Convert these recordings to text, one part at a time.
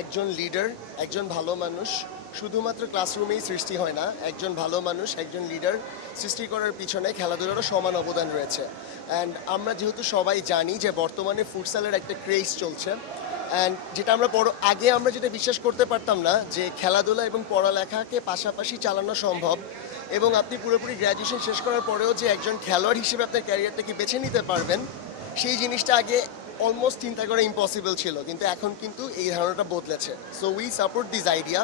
একজন লিডার, একজন ভালো মানুষ শুধুমাত্র ক্লাসরুমেই সৃষ্টি হয় না। একজন ভালো মানুষ, একজন লিডার সৃষ্টি করার পিছনে খেলাধুলারও সমান অবদান রয়েছে। অ্যান্ড আমরা যেহেতু সবাই জানি যে বর্তমানে ফুটসালের একটা ক্রেজ চলছে, অ্যান্ড যেটা আমরা আগে আমরা যেটা বিশ্বাস করতে পারতাম না যে খেলাধুলা এবং পড়ালেখাকে পাশাপাশি চালানো সম্ভব, এবং আপনি পুরোপুরি গ্র্যাজুয়েশন শেষ করার পরেও যে একজন খেলোয়াড় হিসেবে আপনার ক্যারিয়ারটাকে বেছে নিতে পারবেন, সেই জিনিসটা আগে অলমোস্ট চিন্তা করা ইম্পসিবল ছিল, কিন্তু এখন কিন্তু এই ধারণাটা বদলেছে। So we support this idea,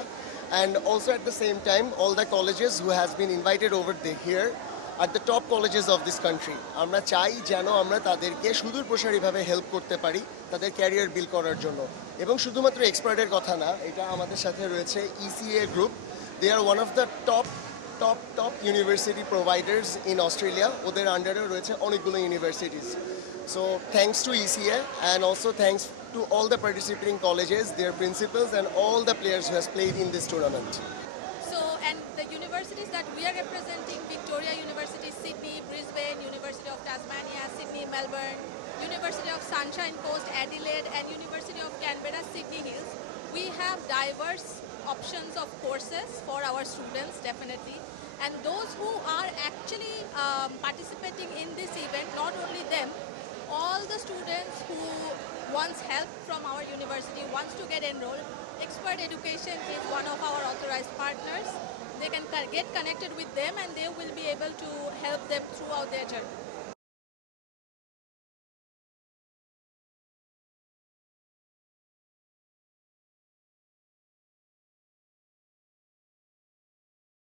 and also at the same time all the colleges who has been invited over the here are the top colleges of this country, আমরা চাই যেন আমরা তাদেরকে সুদূর প্রসারীভাবে হেল্প করতে পারি তাদের ক্যারিয়ার বিল্ড করার জন্য। এবং শুধুমাত্র এক্সপার্টের কথা না, এটা আমাদের সাথে রয়েছে ECA group. They are one of the top university providers in Australia. ওদের আন্ডারেও রয়েছে অনেকগুলো universities. So thanks to ECA, and also thanks to all the participating colleges, their principals, and all the players who has played in this tournament. So, and the universities that we are representing, Victoria University, Sydney, Brisbane, University of Tasmania, Sydney, Melbourne, University of Sunshine Coast, Adelaide, and University of Canberra, Sydney Hills, we have diverse options of courses for our students, definitely. And those who are actually participating in this event, not only them, all the students who wants help from our university, wants to get enrolled, Expert Education is one of our authorized partners. They can get connected with them and they will be able to help them throughout their journey.